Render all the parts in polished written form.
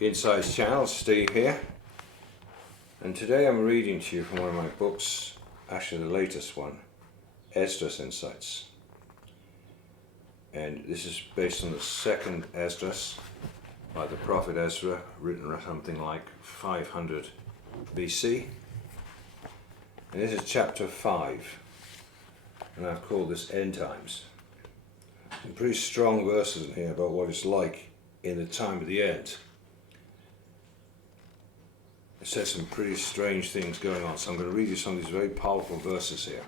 Insights channel, Steve here, and today I'm reading to you from one of my books, actually the latest one, Esdras Insights, and this is based on the second Esdras by the prophet Ezra, written around something like 500 BC, and this is chapter 5, and I've called this Endtimes. Some pretty strong verses in here about what it's like in the time of the end. It says some pretty strange things going on, so I'm going to read you some of these very powerful verses here.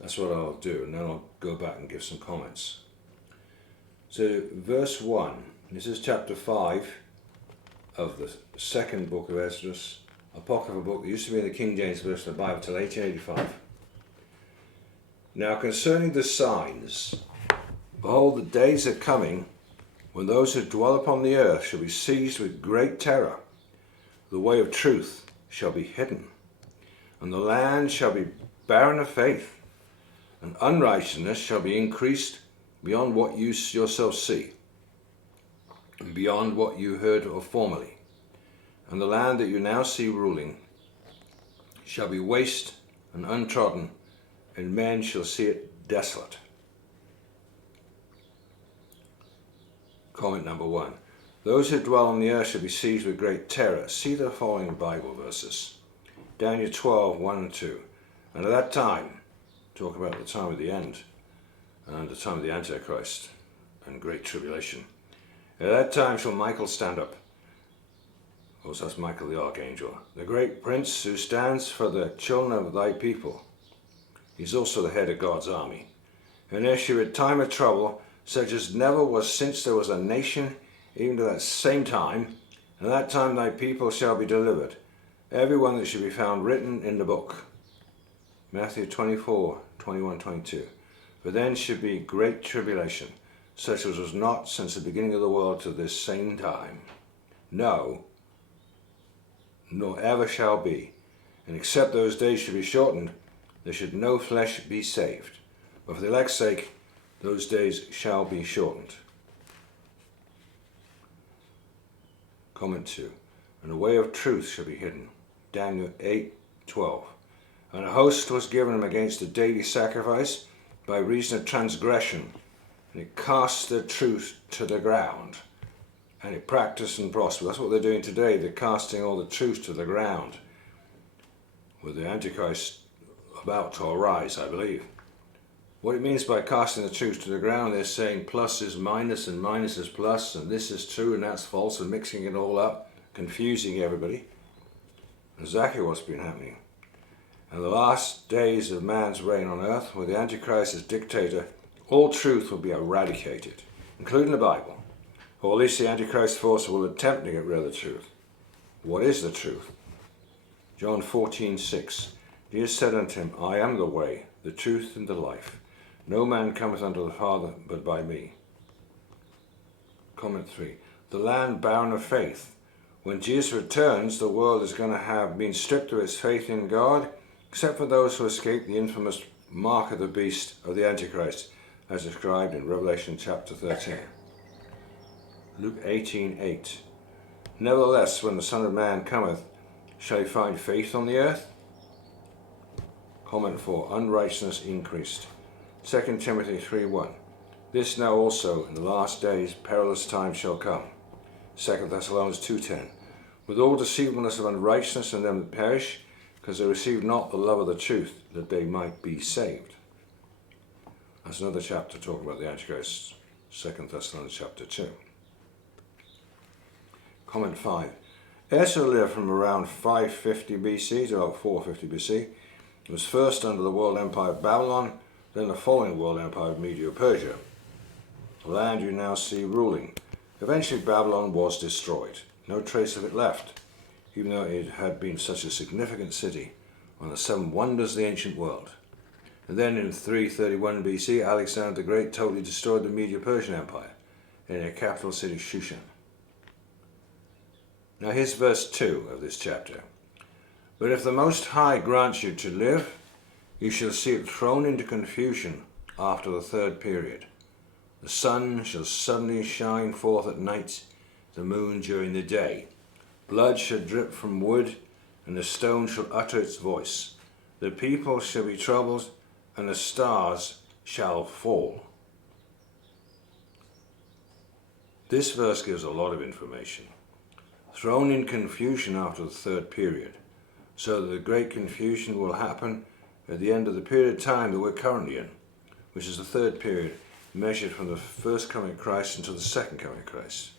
That's what I'll do, and then I'll go back and give some comments. So, verse 1, this is chapter 5 of the second book of Esdras, Apocryphal book that used to be in the King James Version of the Bible till 1885. Now, concerning the signs, behold, the days are coming when those who dwell upon the earth shall be seized with great terror. The way of truth shall be hidden, and the land shall be barren of faith, and unrighteousness shall be increased beyond what you yourself see, and beyond what you heard of formerly. And the land that you now see ruling shall be waste and untrodden, and men shall see it desolate. Comment number 1. Those who dwell on the earth shall be seized with great terror. See the following Bible verses. Daniel 12, 1 and 2. And at that time, talk about the time of the end, and the time of the Antichrist, and great tribulation. At that time shall Michael stand up. Also that's Michael the Archangel, the great prince who stands for the children of thy people. He's also the head of God's army. And there shall be a time of trouble, such as never was since there was a nation, even to that same time, and at that time thy people shall be delivered, every one that shall be found written in the book. Matthew 24, 21, 22. For then should be great tribulation, such as was not since the beginning of the world to this same time. No, nor ever shall be. And except those days should be shortened, there should no flesh be saved. But for the elect's sake, those days shall be shortened. Comment 2. And the way of truth shall be hidden. Daniel 8, 12. And a host was given him against the daily sacrifice by reason of transgression, and it cast the truth to the ground, and it practiced and prospered. That's what they're doing today. They're casting all the truth to the ground, with the Antichrist about to arise, I believe. What it means by casting the truth to the ground, they're saying plus is minus and minus is plus, and this is true and that's false, and mixing it all up, confusing everybody. Exactly what's been happening. And the last days of man's reign on earth, with the Antichrist as dictator, all truth will be eradicated, including the Bible. Or at least the Antichrist force will attempt to get rid of the truth. What is the truth? John 14, 6. Jesus said unto him, I am the way, the truth, and the life. No man cometh unto the Father but by me. Comment 3. The land barren of faith. When Jesus returns, the world is going to have been stripped of its faith in God, except for those who escape the infamous mark of the beast of the Antichrist, as described in Revelation chapter 13. Luke 18, 8. Nevertheless, when the Son of Man cometh, shall he find faith on the earth? Comment 4. Unrighteousness increased. 2 Timothy 3:1. This now also in the last days perilous times shall come. 2 Thessalonians 2:10. With all deceitfulness of unrighteousness in them that perish, because they receive not the love of the truth, that they might be saved. That's another chapter talking about the Antichrist. 2 Thessalonians chapter 2. Comment 5. Ezra lived from around 550 BC to about 450 BC. He was first under the world empire of Babylon, then the following world empire of Medo-Persia, the land you now see ruling. Eventually Babylon was destroyed. No trace of it left, even though it had been such a significant city, one of the 7 wonders of the ancient world. And then in 331 BC, Alexander the Great totally destroyed the Medo-Persian Empire in their capital city Shushan. Now here's verse 2 of this chapter. But if the Most High grants you to live, you shall see it thrown into confusion after the third period. The sun shall suddenly shine forth at night, the moon during the day. Blood shall drip from wood, and the stone shall utter its voice. The people shall be troubled, and the stars shall fall. This verse gives a lot of information. Thrown in confusion after the third period, so that the great confusion will happen at the end of the period of time that we're currently in, which is the third period, measured from the first coming of Christ until the second coming of Christ.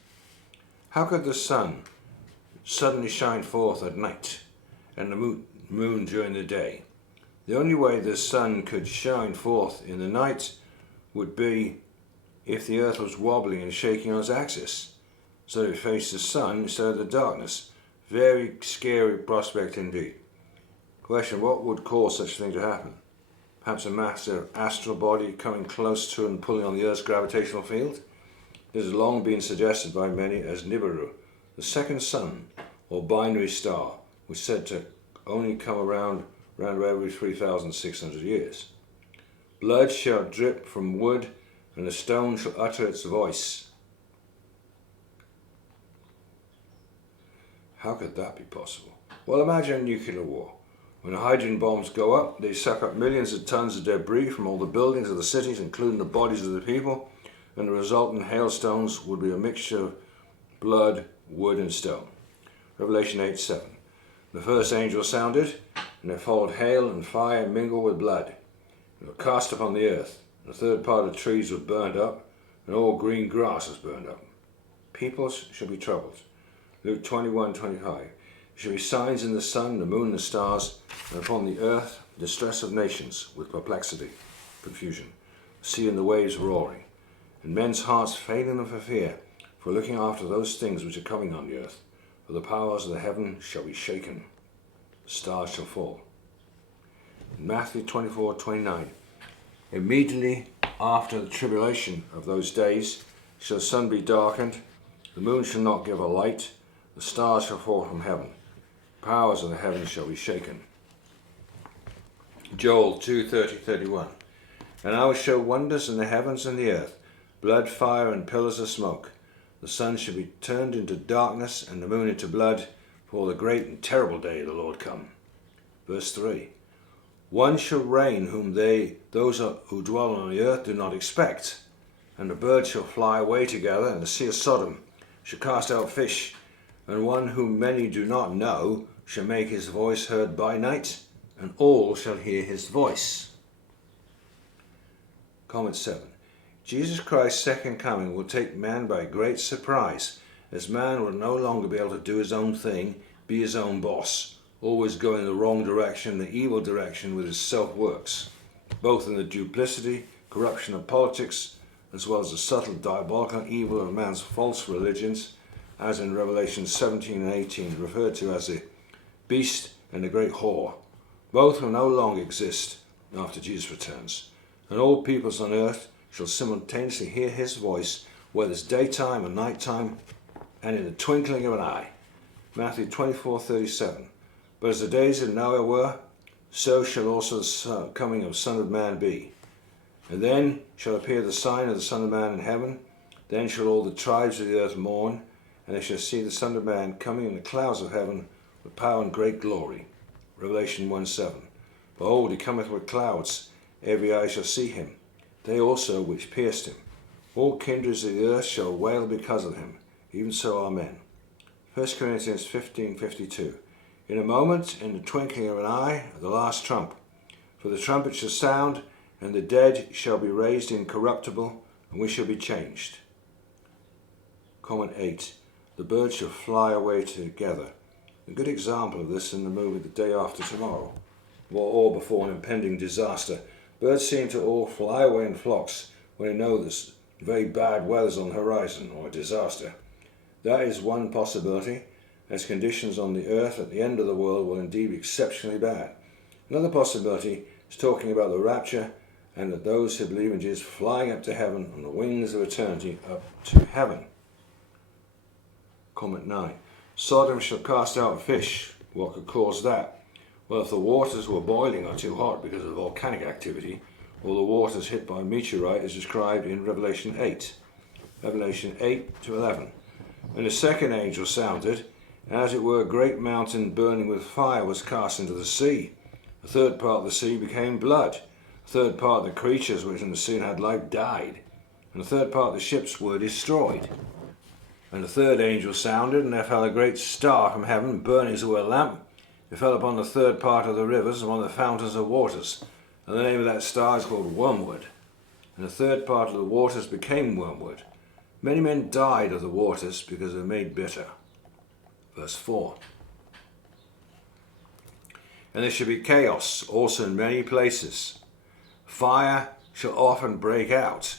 How could the sun suddenly shine forth at night and the moon during the day? The only way the sun could shine forth in the night would be if the earth was wobbling and shaking on its axis, so that it faced the sun instead of the darkness. Very scary prospect indeed. Question, what would cause such a thing to happen? Perhaps a massive astral body coming close to and pulling on the Earth's gravitational field? This has long been suggested by many as Nibiru, the second sun, or binary star, which is said to only come around every 3,600 years. Blood shall drip from wood, and the stone shall utter its voice. How could that be possible? Well, imagine nuclear war. When the hydrogen bombs go up, they suck up millions of tons of debris from all the buildings of the cities, including the bodies of the people, and the resultant hailstones would be a mixture of blood, wood, and stone. Revelation 8:7. The first angel sounded, and there followed hail and fire mingled with blood. They were cast upon the earth, and the third part of the trees was burned up, and all green grass was burned up. Peoples shall be troubled. Luke 21:25. There shall be signs in the sun, the moon, and the stars, and upon the earth distress of nations, with perplexity, confusion, the sea and the waves roaring, and men's hearts failing them for fear, for looking after those things which are coming on the earth. For the powers of the heaven shall be shaken, the stars shall fall. In Matthew 24:29. Immediately after the tribulation of those days shall the sun be darkened, the moon shall not give a light, the stars shall fall from heaven, the powers of the heavens shall be shaken. Joel 2:30-31. And I will show wonders in the heavens and the earth, blood, fire, and pillars of smoke. The sun shall be turned into darkness, and the moon into blood, for the great and terrible day of the Lord come. Verse 3. One shall reign whom those who dwell on the earth do not expect, and the birds shall fly away together, and the sea of Sodom shall cast out fish, and one whom many do not know shall make his voice heard by night, and all shall hear his voice. Comment 7. Jesus Christ's second coming will take man by great surprise, as man will no longer be able to do his own thing, be his own boss, always going in the wrong direction, the evil direction with his self-works, both in the duplicity, corruption of politics, as well as the subtle diabolical evil of man's false religions, as in Revelation 17 and 18, referred to as the beast and the great whore. Both will no longer exist after Jesus returns, and all peoples on earth shall simultaneously hear his voice, whether it's daytime or nighttime, and in the twinkling of an eye. Matthew 24:37. But as the days of Noah were, so shall also the coming of the Son of Man be. And then shall appear the sign of the Son of Man in heaven. Then shall all the tribes of the earth mourn, and they shall see the Son of Man coming in the clouds of heaven with power and great glory. Revelation 1:7. Behold, he cometh with clouds, every eye shall see him, they also which pierced him. All kindreds of the earth shall wail because of him, even so amen. 1 Corinthians 15:52. In a moment, in the twinkling of an eye, the last trump. For the trumpet shall sound, and the dead shall be raised incorruptible, and we shall be changed. Comment 8. The birds shall fly away together. A good example of this in the movie The Day After Tomorrow, or before an impending disaster. Birds seem to all fly away in flocks when they know there's very bad weather's on the horizon or a disaster. That is one possibility, as conditions on the earth at the end of the world will indeed be exceptionally bad. Another possibility is talking about the rapture, and that those who believe in Jesus flying up to heaven on the wings of eternity up to heaven. Comment 9. Sodom shall cast out fish. What could cause that? Well, if the waters were boiling or too hot because of volcanic activity, or the waters hit by a meteorite as described in Revelation 8. Revelation 8-11. And the second angel sounded, and as it were a great mountain burning with fire was cast into the sea. A third part of the sea became blood. A third part of the creatures which in the sea had life died. And a third part of the ships were destroyed. And the third angel sounded, and there fell a great star from heaven, burning as it were a lamp. It fell upon the third part of the rivers, and on the fountains of waters. And the name of that star is called Wormwood. And the third part of the waters became wormwood. Many men died of the waters because they were made bitter. Verse 4. And there shall be chaos also in many places. Fire shall often break out,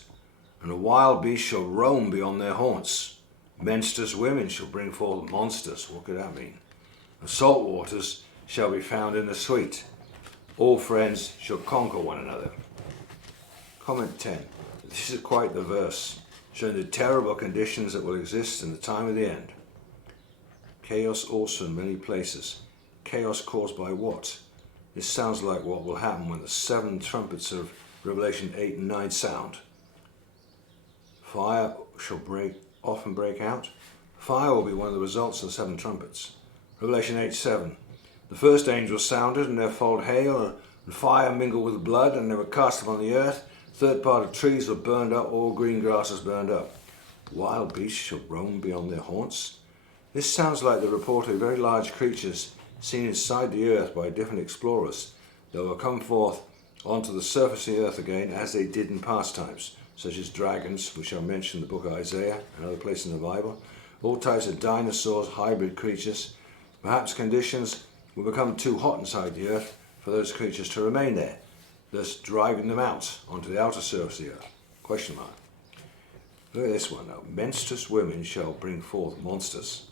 and the wild beasts shall roam beyond their haunts. Menstruous women shall bring forth monsters. What could that mean? And salt waters shall be found in the sweet. All friends shall conquer one another. Comment 10. This is quite the verse, showing the terrible conditions that will exist in the time of the end. Chaos also in many places. Chaos caused by what? This sounds like what will happen when the 7 trumpets of Revelation 8 and 9 sound. Fire shall often break out. Fire will be one of the results of the 7 trumpets. Revelation 8:7. The first angel sounded, and there followed hail, and fire mingled with blood, and they were cast upon the earth. Third part of trees were burned up, all green grasses burned up. Wild beasts shall roam beyond their haunts. This sounds like the report of very large creatures seen inside the earth by different explorers that will come forth onto the surface of the earth again as they did in past times, such as dragons, which are mentioned in the book of Isaiah and other places in the Bible, all types of dinosaurs, hybrid creatures. Perhaps conditions will become too hot inside the earth for those creatures to remain there, thus driving them out onto the outer surface of the earth. Question mark. Look at this one now. Menstruous women shall bring forth monsters.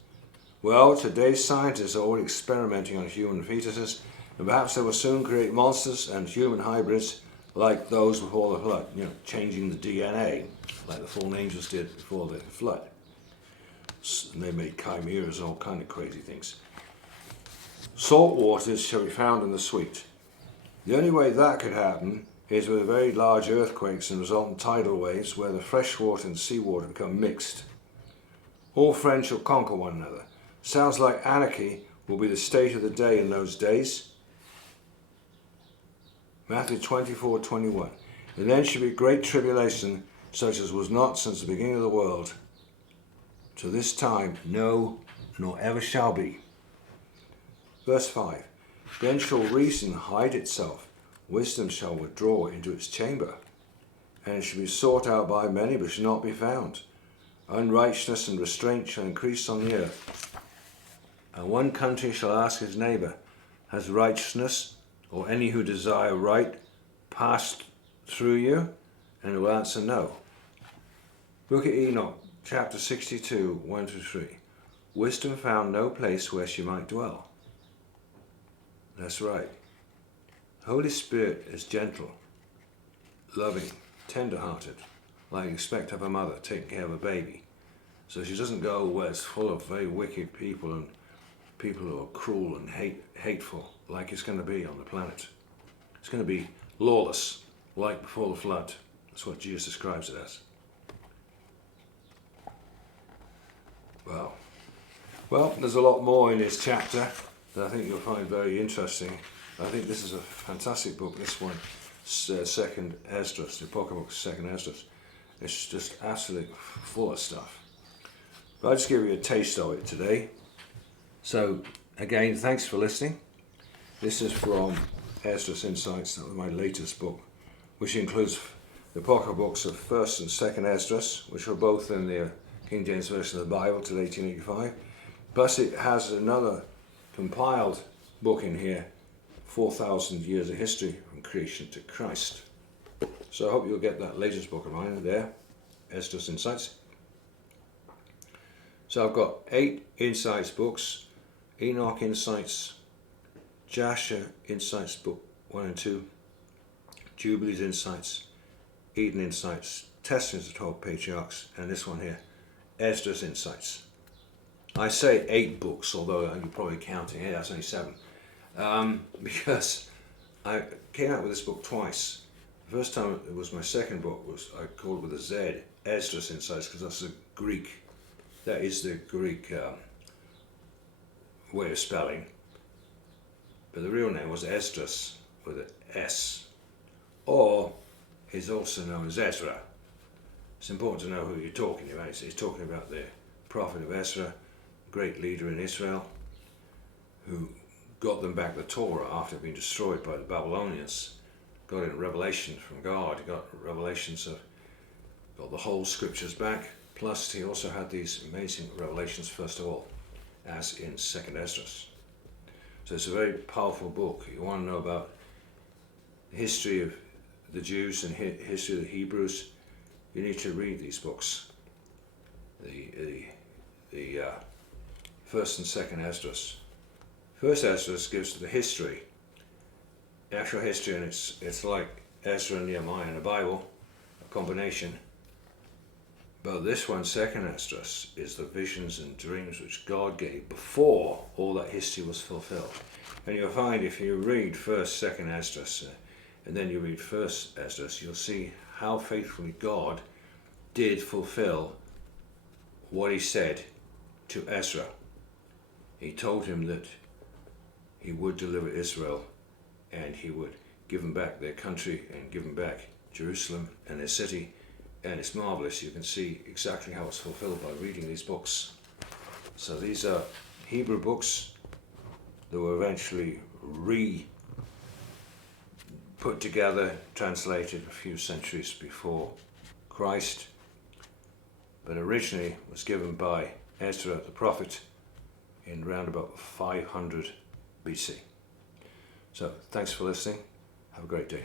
Well, today's scientists are already experimenting on human fetuses, and perhaps they will soon create monsters and human hybrids like those before the flood, changing the DNA, like the fallen angels did before the flood. And they made chimeras and all kind of crazy things. Salt waters shall be found in the sweet. The only way that could happen is with very large earthquakes and resultant tidal waves where the fresh water and seawater become mixed. All friends shall conquer one another. Sounds like anarchy will be the state of the day in those days. Matthew 24:21. And then shall be great tribulation, such as was not since the beginning of the world, to this time, no, nor ever shall be. Verse 5. Then shall reason hide itself, wisdom shall withdraw into its chamber, and it shall be sought out by many, but shall not be found. Unrighteousness and restraint shall increase on the earth. And one country shall ask his neighbour, has righteousness, or any who desire right, passed through you? And he will answer no. Look at Enoch, chapter 62, 1-3. Wisdom found no place where she might dwell. That's right. The Holy Spirit is gentle, loving, tender-hearted, like you expect of a mother taking care of a baby. So she doesn't go where it's full of very wicked people and people who are cruel and hateful, like it's going to be on the planet. It's going to be lawless, like before the flood. That's what Jesus describes it as. Wow. Well, there's a lot more in this chapter that I think you'll find very interesting. I think this is a fantastic book, this one, Second Esdras, the Apocryphal Second Esdras. It's just absolutely full of stuff. But I'll just give you a taste of it today. So, again, thanks for listening. This is from Esdras Insights, that was my latest book, which includes the Apocryphal books of 1st and 2nd Esdras, which were both in the King James Version of the Bible till 1885. Plus it has another compiled book in here, 4,000 years of history from creation to Christ. So I hope you'll get that latest book of mine there, Esdras Insights. So I've got 8 Insights books: Enoch Insights, Joshua Insights book 1 and 2, Jubilees Insights, Eden Insights, Testaments of the 12 Patriarchs, and this one here, Esdras Insights. I say 8 books, although you're probably counting, hey, that's only 7. Because I came out with this book twice. The first time it was my second book, I called it with a Z, Esdras Insights, because that's a Greek That is the Greek way of spelling. But the real name was Esdras with an S. Or he's also known as Ezra. It's important to know who you're talking about. He's talking about the prophet of Ezra, great leader in Israel, who got them back the Torah after being destroyed by the Babylonians. Got it in revelation from God. He got revelations of, got the whole scriptures back. Plus he also had these amazing revelations first of all, as in 2nd Esdras. So it's a very powerful book. You want to know about the history of the Jews and history of the Hebrews, you need to read these books. The 1st and 2nd Esdras. 1st Esdras gives the history, the actual history, and it's like Ezra and Nehemiah in the Bible, a combination. But this one, 2nd Esdras, is the visions and dreams which God gave before all that history was fulfilled. And you'll find if you read 1st, 2nd Esdras, and then you read 1st Esdras, you'll see how faithfully God did fulfill what he said to Ezra. He told him that he would deliver Israel and he would give them back their country and give them back Jerusalem and their city. And it's marvelous. You can see exactly how it's fulfilled by reading these books. So these are Hebrew books that were eventually put together, translated a few centuries before Christ, but originally was given by Ezra the prophet in round about 500 BC. So thanks for listening. Have a great day.